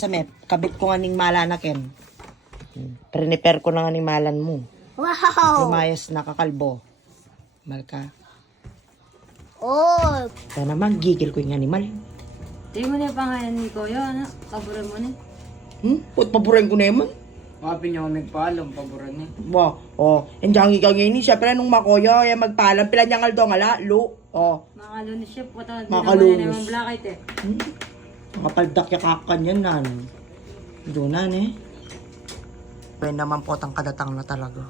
Sa mep, kabit ko nga ning malanakin. Prepare ko na nga ning malan mo. Wow! Lumayas nakakalbo. Malka. Oh! Kaya naman, gigil ko yung animal. Di mo na yung pangalan ni Kuya, ano? Kaburan mo na. Put paboran ko na yaman. Mapi niya ako nagpaalam, paboran niya. Ba, yung jangi ka ngayon, syempre nung makoyo, yung magpalam, pila niyang aldo nga lo. Makalunis siya po. Makalunis. Di naman yung blackite eh. Makapaldak yakakan yan nan. Doon eh. Pwede naman po tang kadatang na talaga.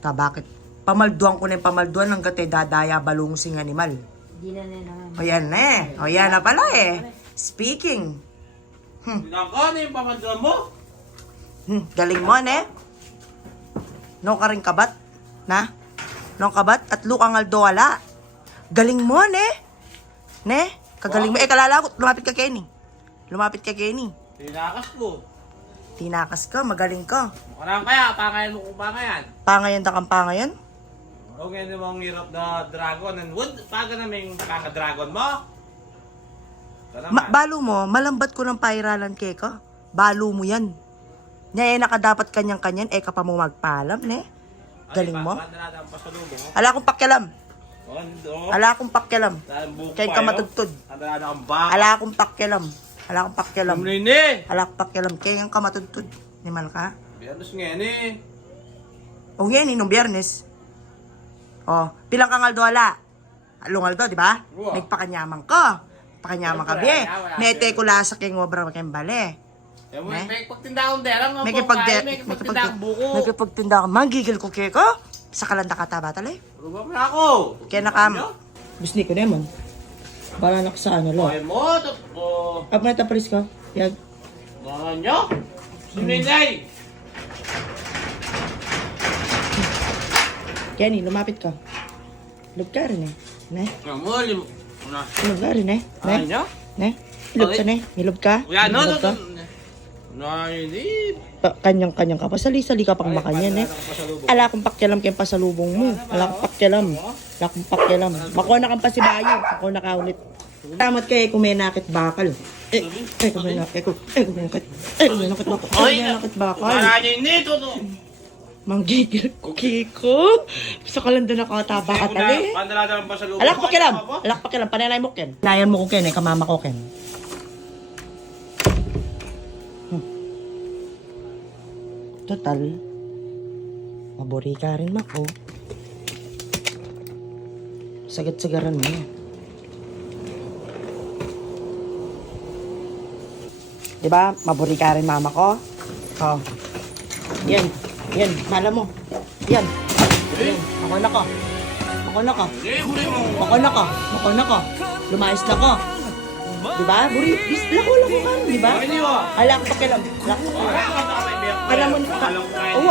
Bakit? Pamalduan ko na yung pamalduan hanggat dadaya balungsing animal. Di na naman. O yan eh. O yan na pala eh. Speaking. Ano yung pamanduan mo? Galing mo eh. No ka rin kabat. Na? No kabat at lukang aldo wala. Galing mo eh. Ne? Kagaling mo. Kalala ko. Lumapit ka Kenny. Lumapit ka Kenny. Tinakas ko. Tinakas ka. Magaling ka. Marang kaya, pangayan mo kung pangayan. Pangayan da kang pangayan. Okay namang hirap na dragon and wood. Paga naming kaka-dragon mo. Balo mo, malambat ko ng pairalan keka. Balo mo yan. Nya nakadapat kanyang-kanyan, ka pa mo magpalam, ne? Galing mo. Ala akong pakialam. Ala akong pakialam. Kaya ka matudtod. Ala akong pakialam. Ala akong pakialam. Ala akong pakialam. Kaya ka matudtod. Ni man ka? Biyernes ngayon eh. O yan, nung biyernes. Pilang kang aldo ala? Aldo, di ba? Nagpakanyamang ka. Pakanyamang ka, be. Mete ko lasa kay ngobra makembale. May pagtindakong derang. May kipagtindakong buko. May kipagtindakong. Manggigil ko kay ko. Sa kalanda ka taba tali. Rubam na ako. Kaya nakam. Gusto ko naman. Para na sa ano, lo. Ay mo, Up na tapalis ka. Yan. mga nyo. Suminday. Kenny, lumapit ka. Lug ka rin eh. Ne? Kamuli mo. Lug ka rin eh. Ne? Nyo? Ne? Lug ka ne? Nilog ka? Yan, no, Nilog ka? Hindi. Kanyang-kanyang ka. Pasali-sali ka pang makanyan eh. Ala akong pakialam kayong pasalubong mo. Ala akong pakialam. Ala akong pakialam. Makuha na kang pasibayo. Makuha na ka ulit. Tamat kayo kung may nakit bakal. Kung may nakit bakal. Maranya hindi, toto. Manggigil ko, Kiko. Sa kalanda na kataba ka tali. Pandalada ng pasalubong. Alak pakialam. Alak pakialam. Panalay mo, Ken. Nayan mo ko, Ken. Kamama ko, Ken. Total. Mabori ka rin, Mako. Sagat-sagaran mo. Diba? Mabori ka rin, mama ko. Yan. Yan. Mala mo. Yan. Yan. Ako na ka. Ako na ka. Ako na ka. Ako na ka. Lumayas na ka. Diba? Buri. Lako ka rin, diba? Ala ko pakialam. Lako Bakala mo na.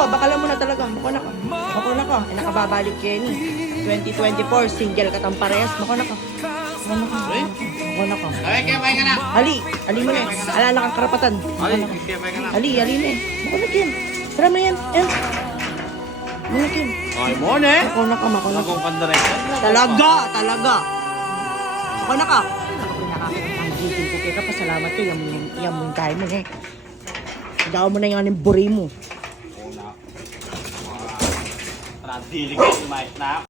Bakala mo na talaga. Ako na ka. Ako na ka. Nakababalik Kenny. 2024, single ka tang parehas. Ako na ka. Ako na ka. Ako na ka. Ay, kaya pahinga na. Ali mo na. Ala na kang karapatan. Ay, kaya pahinga na. Ali na eh. Ako na Ken. Tara mo yan. Yan. Muna Ken. Ay, mo na eh. Ako na ka. Ako na ka. Nagong kanda rin. Talaga. Ako na ka. Ako na ka. Ang gigil ko kaya ka. Pasalamat ka. Yan mo yung kaya mo eh. Daw mo na yung buri mo. Para dilig yung mic na.